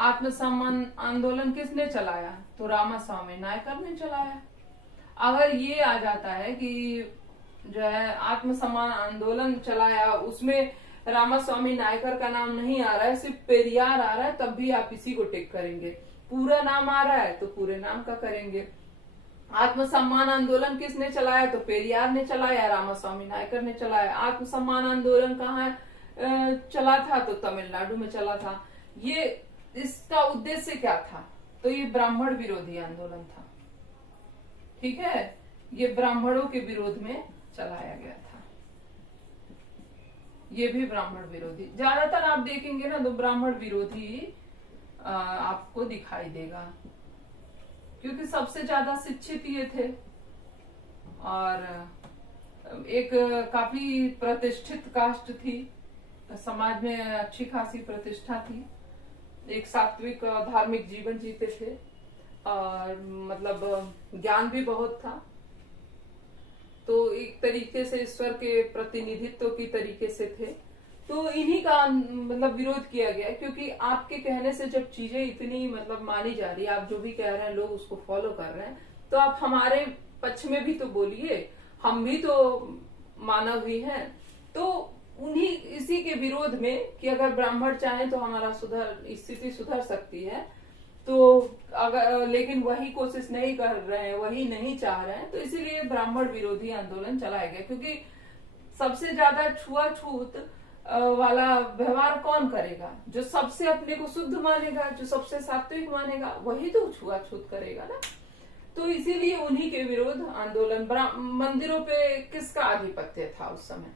आत्मसम्मान आंदोलन किसने चलाया? तो रामास्वामी नायकर ने चलाया। अगर ये आ जाता है कि जो है आत्मसम्मान आंदोलन चलाया, उसमें रामास्वामी नायकर का नाम नहीं आ रहा है, सिर्फ पेरियार आ रहा है, तब भी आप इसी को टिक करेंगे। पूरा नाम आ रहा है तो पूरे नाम का करेंगे। आत्मसम्मान आंदोलन किसने चलाया? तो पेरियार ने चलाया, रामास्वामी नायकर ने चलाया। आत्मसम्मान आंदोलन कहाँ चला था? तो तमिलनाडु में चला था। ये इसका उद्देश्य क्या था? तो ये ब्राह्मण विरोधी आंदोलन था। ठीक है, ये ब्राह्मणों के विरोध में चलाया गया था। ये भी ब्राह्मण विरोधी, ज्यादातर आप देखेंगे ना तो ब्राह्मण विरोधी आपको दिखाई देगा, क्योंकि सबसे ज्यादा शिक्षित ये थे और एक काफी प्रतिष्ठित कास्ट थी, समाज में अच्छी खासी प्रतिष्ठा थी, एक सात्विक धार्मिक जीवन जीते थे और मतलब ज्ञान भी बहुत था। तो एक तरीके से ईश्वर के प्रतिनिधित्व की तरीके से थे। तो इन्हीं का मतलब विरोध किया गया, क्योंकि आपके कहने से जब चीजें इतनी मतलब मानी जा रही है, आप जो भी कह रहे हैं लोग उसको फॉलो कर रहे हैं, तो आप हमारे पक्ष में भी तो बोलिए, हम भी तो मानव ही हैं। तो उन्हीं इसी के विरोध में कि अगर ब्राह्मण चाहे तो हमारा स्थिति सुधर सकती है, तो अगर लेकिन वही कोशिश नहीं कर रहे हैं, वही नहीं चाह रहे हैं, तो इसीलिए ब्राह्मण विरोधी आंदोलन चलाया गया। क्योंकि सबसे ज्यादा छुआछूत वाला व्यवहार कौन करेगा? जो सबसे अपने को शुद्ध मानेगा, जो सबसे सात्विक मानेगा, वही तो छुआछूत करेगा ना। तो इसीलिए उन्हीं के विरोध आंदोलन। मंदिरों पे किसका आधिपत्य था उस समय?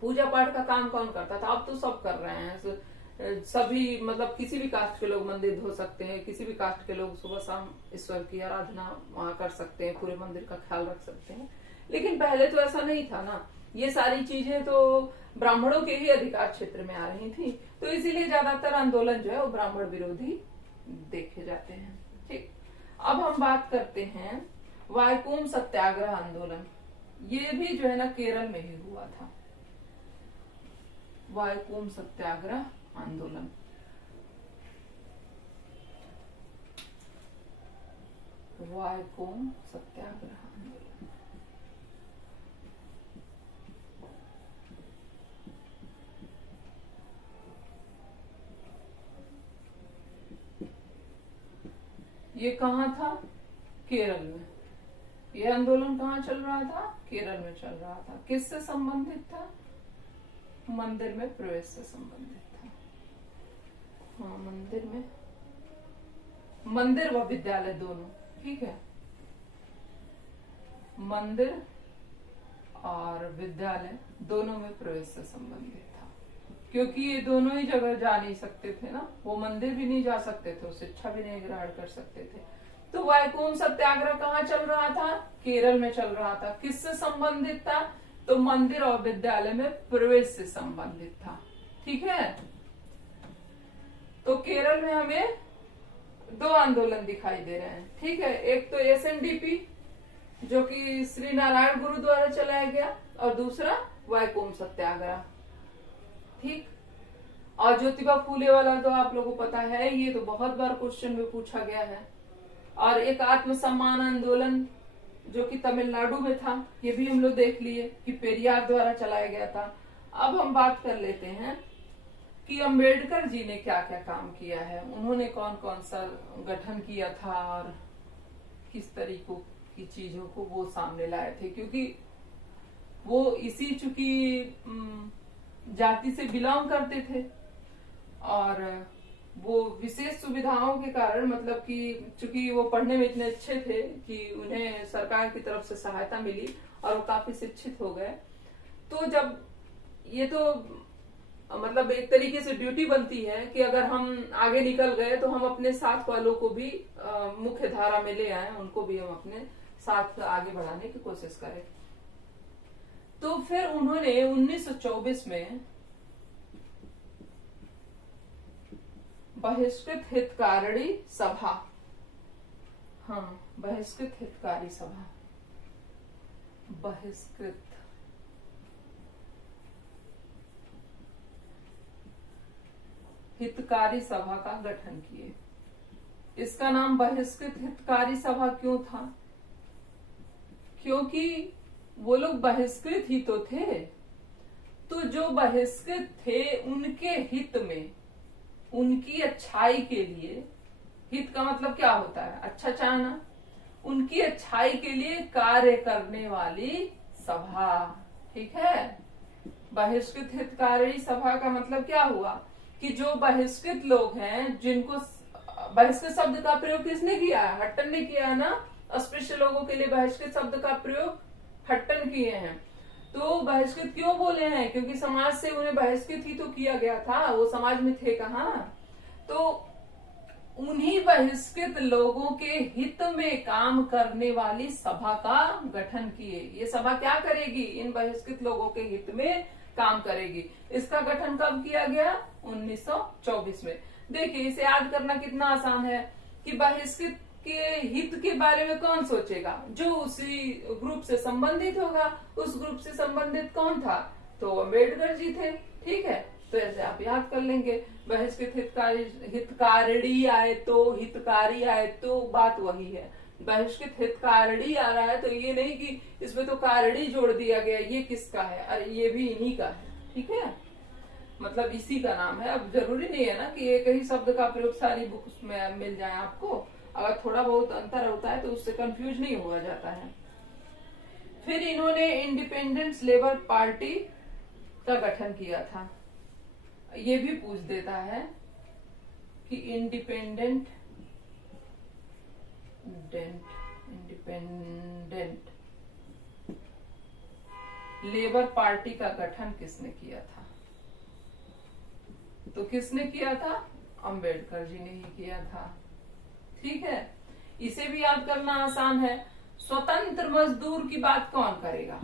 पूजा पाठ का काम कौन करता था? अब तो सब कर रहे हैं, सभी मतलब किसी भी कास्ट के लोग मंदिर धो सकते हैं, किसी भी कास्ट के लोग सुबह शाम ईश्वर की आराधना वहां कर सकते हैं, पूरे मंदिर का ख्याल रख सकते हैं। लेकिन पहले तो ऐसा नहीं था ना, ये सारी चीजें तो ब्राह्मणों के ही अधिकार क्षेत्र में आ रही थी। तो इसीलिए ज्यादातर आंदोलन जो है वो ब्राह्मण विरोधी देखे जाते हैं। ठीक, अब हम बात करते हैं वाइकोम सत्याग्रह आंदोलन। ये भी जो है ना केरल में ही हुआ था, वाइकोम सत्याग्रह आंदोलन। वाइकोम सत्याग्रह आंदोलन, ये कहाँ था? केरल में। ये आंदोलन कहाँ चल रहा था? केरल में चल रहा था। किससे संबंधित था? मंदिर में प्रवेश से संबंधित था। हाँ, मंदिर व विद्यालय दोनों। ठीक है, मंदिर और विद्यालय दोनों में प्रवेश से संबंधित था, क्योंकि ये दोनों ही जगह जा नहीं सकते थे ना। वो मंदिर भी नहीं जा सकते थे, शिक्षा भी नहीं ग्रहण कर सकते थे। तो वाइकोम सत्याग्रह कहाँ चल रहा था? केरल में चल रहा था। किससे संबंधित था? तो मंदिर और विद्यालय में प्रवेश से संबंधित था। ठीक है, तो केरल में हमें दो आंदोलन दिखाई दे रहे हैं। ठीक है, एक तो एसएनडीपी जो कि श्री नारायण गुरु द्वारा चलाया गया, और दूसरा वाइकोम सत्याग्रह। ठीक, और ज्योतिबा फूले वाला तो आप लोगों को पता है, ये तो बहुत बार क्वेश्चन में पूछा गया है। और एक आत्मसम्मान आंदोलन जो कि तमिलनाडु में था, ये भी हम लोग देख लिए कि पेरियार द्वारा चलाया गया था। अब हम बात कर लेते हैं कि अम्बेडकर जी ने क्या क्या काम किया है, उन्होंने कौन कौन सा गठन किया था और किस तरीकों की चीजों को वो सामने लाए थे। क्योंकि वो इसी चूंकि जाति से बिलोंग करते थे और वो विशेष सुविधाओं के कारण, मतलब कि चूंकि वो पढ़ने में इतने अच्छे थे कि उन्हें सरकार की तरफ से सहायता मिली और वो काफी शिक्षित हो गए। तो जब ये तो मतलब एक तरीके से ड्यूटी बनती है कि अगर हम आगे निकल गए तो हम अपने साथ वालों को भी मुख्य धारा में ले आए, उनको भी हम अपने साथ आगे बढ़ाने की कोशिश करें। तो फिर उन्होंने 1924 में बहिष्कृत हितकारी सभा, हाँ बहिष्कृत हितकारी सभा, बहिष्कृत हितकारी सभा का गठन किए। इसका नाम बहिष्कृत हितकारी सभा क्यों था? क्योंकि वो लोग बहिष्कृत ही तो थे। तो जो बहिष्कृत थे उनके हित में, उनकी अच्छाई के लिए, हित का मतलब क्या होता है? अच्छा चाहना। उनकी अच्छाई के लिए कार्य करने वाली सभा, ठीक है। बहिष्कृत हितकारी सभा का मतलब क्या हुआ कि जो बहिष्कृत लोग हैं, जिनको बहिष्कृत शब्द का प्रयोग किसने किया है? हट्टन ने किया है ना। अस्पृश्य लोगों के लिए बहिष्कृत शब्द का प्रयोग हट्टन किए हैं। तो बहिष्कृत क्यों बोले हैं? क्योंकि समाज से उन्हें बहिष्कृत ही तो किया गया था, वो समाज में थे कहाँ। तो उन्हीं बहिष्कृत लोगों के हित में काम करने वाली सभा का गठन किए। ये सभा क्या करेगी? इन बहिष्कृत लोगों के हित में काम करेगी। इसका गठन कब किया गया? 1924 में। देखिए, इसे याद करना कितना आसान है कि बहिष्कृत के हित के बारे में कौन सोचेगा? जो उसी ग्रुप से संबंधित होगा। उस ग्रुप से संबंधित कौन था? तो अम्बेडकर जी थे, ठीक है। तो ऐसे आप याद कर लेंगे। बहिष्कृत हितकारी आए तो, हितकारी आए तो, बात वही है। बहिष्कृत हितकारी आ रहा है तो ये नहीं कि इसमें तो कारणी जोड़ दिया गया, ये किसका है? अरे ये भी इन्हीं का है, ठीक है। मतलब इसी का नाम है। अब जरूरी नहीं है ना कि एक ही शब्द का प्रयोग सारी बुक्स में मिल जाए आपको। अगर थोड़ा बहुत अंतर होता है तो उससे कंफ्यूज नहीं हुआ जाता है। फिर इन्होंने इंडिपेंडेंस लेबर पार्टी का गठन किया था। ये भी पूछ देता है कि इंडिपेंडेंट लेबर पार्टी का गठन किसने किया था? तो किसने किया था? अंबेडकर जी ने ही किया था, ठीक है। इसे भी याद करना आसान है। स्वतंत्र मजदूर की बात कौन करेगा?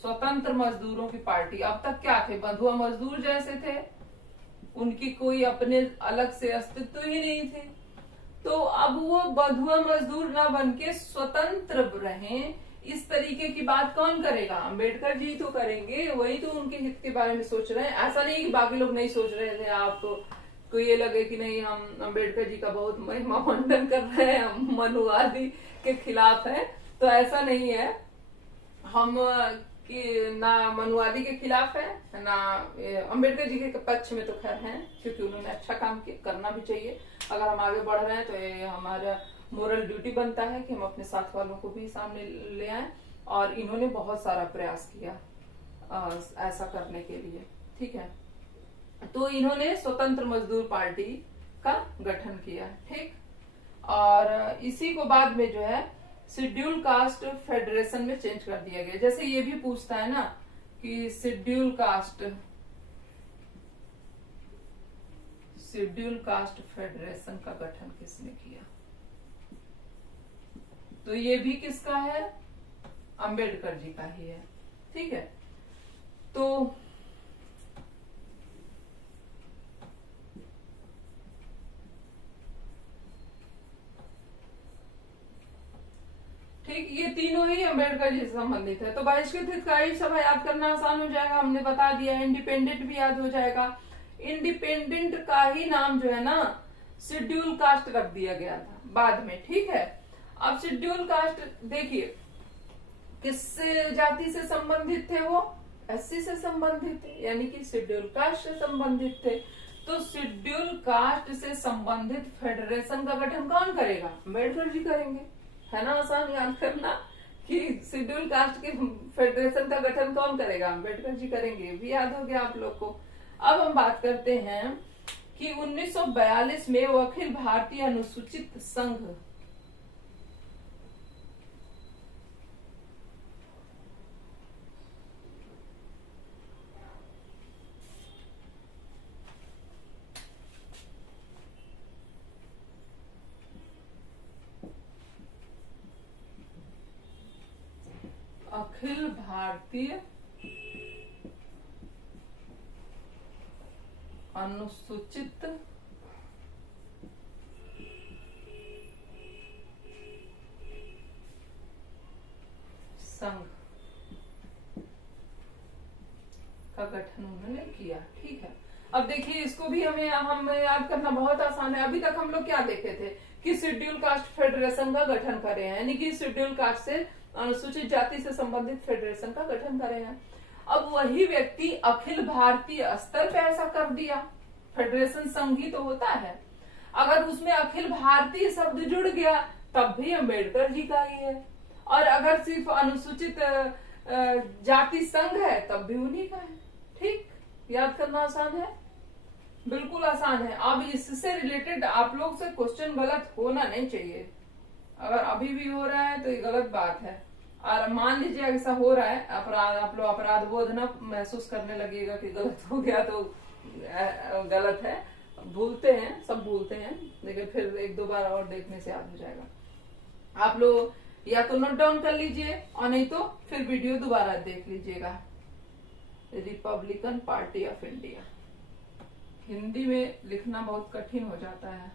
स्वतंत्र मजदूरों की पार्टी। अब तक क्या थे? बंधुआ मजदूर जैसे थे। उनकी कोई अपने अलग से अस्तित्व ही नहीं थे। तो अब वो बंधुआ मजदूर ना बनके स्वतंत्र रहें, इस तरीके की बात कौन करेगा? अंबेडकर जी तो करेंगे। वही तो उनके हित के बारे में सोच रहे हैं। ऐसा नहीं कि बाकी लोग नहीं सोच रहे थे। आपको ये लगे कि नहीं, हम अंबेडकर जी का बहुत महिमा मंडन कर रहे हैं, हम मनुवादी के खिलाफ हैं, तो ऐसा नहीं है। हम कि ना मनुवादी के खिलाफ है ना अंबेडकर जी के पक्ष में तो खैर हैं, क्योंकि उन्होंने अच्छा काम करना भी चाहिए। अगर हम आगे बढ़ रहे हैं तो ये हमारा मोरल ड्यूटी बनता है कि हम अपने साथ वालों को भी सामने ले आए। और इन्होंने बहुत सारा प्रयास किया ऐसा करने के लिए, ठीक है। तो इन्होंने स्वतंत्र मजदूर पार्टी का गठन किया, ठीक। और इसी को बाद में जो है शेड्यूल कास्ट फेडरेशन में चेंज कर दिया गया। जैसे ये भी पूछता है ना कि शेड्यूल कास्ट फेडरेशन का गठन किसने किया? तो ये भी किसका है? अंबेडकर जी का ही है, ठीक है। तो ठीक, ये तीनों ही अंबेडकर जी से संबंधित है। तो बहिष्कृत हितकारी सभा याद करना आसान हो जाएगा, हमने बता दिया। इंडिपेंडेंट भी याद हो जाएगा। इंडिपेंडेंट का ही नाम जो है ना शेड्यूल कास्ट रख दिया गया था बाद में, ठीक है। अब शेड्यूल कास्ट देखिए किस जाति से संबंधित थे? वो एससी से संबंधित थे, यानी कि शेड्यूल कास्ट से संबंधित थे। तो शेड्यूल कास्ट से संबंधित फेडरेशन का गठन कौन करेगा? अम्बेडकर जी करेंगे, है ना। आसान याद करना कि शेड्यूल कास्ट के फेडरेशन का गठन कौन करेगा? अम्बेडकर जी करेंगे। भी याद हो गया आप लोग को। अब हम बात करते हैं कि 1942 में वो अखिल भारतीय अनुसूचित संघ अखिल भारतीय अनुसूचित संघ का गठन उन्होंने किया, ठीक है। अब देखिए इसको भी हम याद करना बहुत आसान है। अभी तक हम लोग क्या देखे थे कि शेड्यूल कास्ट फेडरेशन का गठन करे हैं, यानी कि शेड्यूल कास्ट से अनुसूचित जाति से संबंधित फेडरेशन का गठन करे हैं। अब वही व्यक्ति अखिल भारतीय स्तर पे ऐसा कर दिया, फेडरेशन संघ ही तो होता है, अगर उसमें अखिल भारतीय शब्द जुड़ गया तब भी अम्बेडकर जी का ही है, और अगर सिर्फ अनुसूचित जाति संघ है तब भी उन्हीं का है। ठीक, याद करना आसान है, बिल्कुल आसान है। अब इससे रिलेटेड आप लोग से क्वेश्चन गलत होना नहीं चाहिए। अगर अभी भी हो रहा है तो ये गलत बात है, और मान लीजिए ऐसा हो रहा है, अपराध आप लोग अपराध बोध न महसूस करने लगेगा कि गलत हो गया तो गलत है। भूलते हैं, सब भूलते हैं, लेकिन फिर एक दो बार और देखने से याद हो जाएगा। आप लोग या तो नोट डाउन कर लीजिए और नहीं तो फिर वीडियो दोबारा देख लीजिएगा। Republican party of India, Hindi में लिखना बहुत कठिन हो जाता है।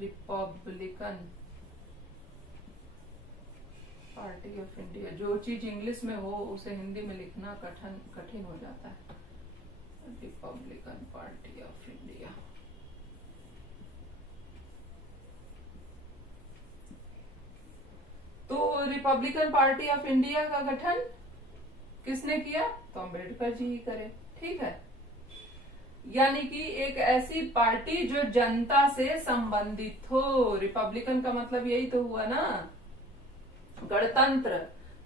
रिपब्लिकन पार्टी ऑफ इंडिया, जो चीज इंग्लिश में हो उसे हिंदी में लिखना कठिन हो जाता है। रिपब्लिकन पार्टी ऑफ इंडिया, तो रिपब्लिकन पार्टी ऑफ इंडिया का गठन किसने किया? तो अम्बेडकर जी ही करे। ठीक है, यानी कि एक ऐसी पार्टी जो जनता से संबंधित हो। रिपब्लिकन का मतलब यही तो हुआ ना, गणतंत्र।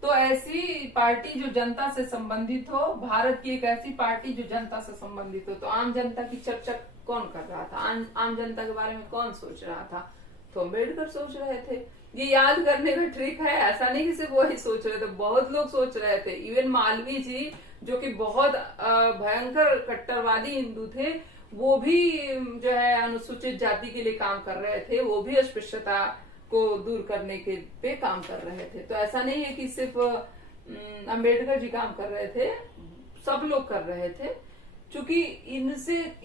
तो ऐसी पार्टी जो जनता से संबंधित हो, भारत की एक ऐसी पार्टी जो जनता से संबंधित हो। तो आम जनता की चर्चा कौन कर रहा था? आम जनता के बारे में कौन सोच रहा था? तो अम्बेडकर सोच रहे थे। ये याद करने का ट्रिक है, ऐसा नहीं कि सिर्फ वही सोच रहे थे, बहुत लोग सोच रहे थे। इवन मालवीय जी जो कि बहुत भयंकर कट्टरवादी हिंदू थे, वो भी जो है अनुसूचित जाति के लिए काम कर रहे थे, वो भी अस्पृश्यता को दूर करने के पे काम कर रहे थे। तो ऐसा नहीं है कि सिर्फ अम्बेडकर जी काम कर रहे थे, सब लोग कर रहे थे। क्योंकि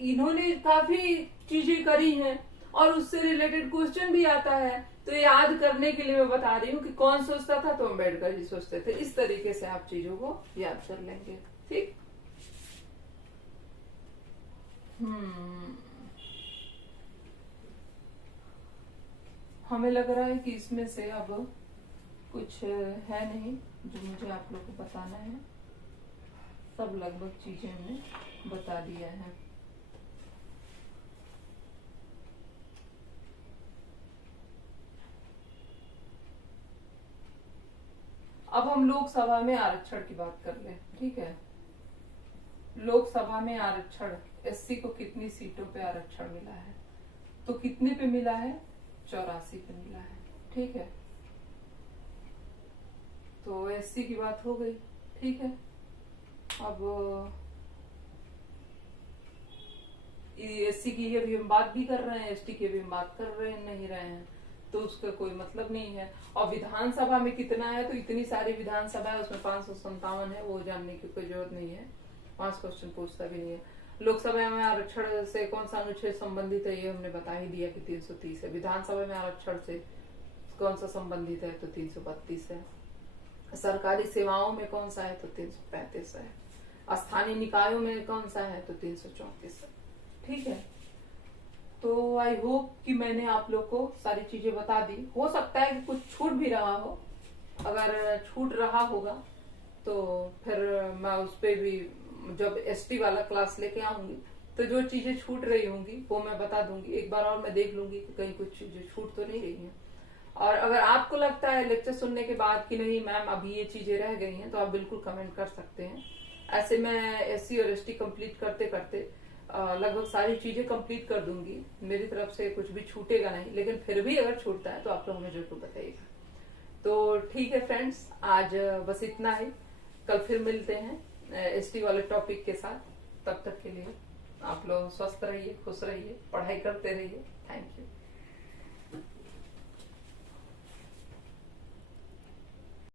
इन्होंने काफी चीजें करी हैं और उससे रिलेटेड क्वेश्चन भी आता है, तो याद करने के लिए मैं बता रही हूँ कि कौन सोचता था, तो अम्बेडकर जी सोचते थे। इस तरीके से आप चीजों को याद कर लेंगे। ठीक, हमें लग रहा है कि इसमें से अब कुछ है नहीं जो मुझे आप लोग को बताना है, सब लगभग चीजें हमने बता दिया है। अब हम लोकसभा में आरक्षण की बात कर ले। ठीक है, लोकसभा में आरक्षण, एससी को कितनी सीटों पे आरक्षण मिला है? तो कितने पे मिला है? 84 पे मिला है। ठीक है, तो एससी की बात हो गई। ठीक है, अब एससी की अभी हम बात भी कर रहे हैं, एसटी की भी हम बात कर रहे नहीं रहे हैं, तो उसका कोई मतलब नहीं है। और विधानसभा में कितना है? तो इतनी सारी विधानसभा है, उसमें 557 है, वो जानने की कोई जरूरत नहीं है, 5 क्वेश्चन पूछता भी नहीं है। लोकसभा में आरक्षण से कौन सा अनुच्छेद संबंधित है, ये हमने बता ही दिया कि 330 है। विधानसभा में आरक्षण से कौन सा संबंधित है, तो 332 है। सरकारी सेवाओं में कौन सा है, तो 335 है। स्थानीय निकायों में कौन सा है, तो 334 है। ठीक है, तो आई होप कि मैंने आप लोग को सारी चीजें बता दी। हो सकता है कि कुछ छूट भी रहा हो, अगर छूट रहा होगा तो फिर मैं उस पर भी जब एसटी वाला क्लास लेके आऊंगी तो जो चीजें छूट रही होंगी वो मैं बता दूंगी। एक बार और मैं देख लूंगी कि कहीं कुछ चीजें छूट तो नहीं रही हैं। और अगर आपको लगता है लेक्चर सुनने के बाद कि नहीं मैम अभी ये चीजें रह गई हैं, तो आप बिल्कुल कमेंट कर सकते हैं। ऐसे मैं एससी और एसटी कंप्लीट करते करते लगभग सारी चीजें कंप्लीट कर दूंगी, मेरी तरफ से कुछ भी छूटेगा नहीं। लेकिन फिर भी अगर छूटता है तो आप लोग हमें जरूर बताइएगा। तो ठीक है फ्रेंड्स, आज बस इतना ही। कल फिर मिलते हैं एसटी वाले टॉपिक के साथ। तब तक के लिए आप लोग स्वस्थ रहिए, खुश रहिए, पढ़ाई करते रहिए। Thank you.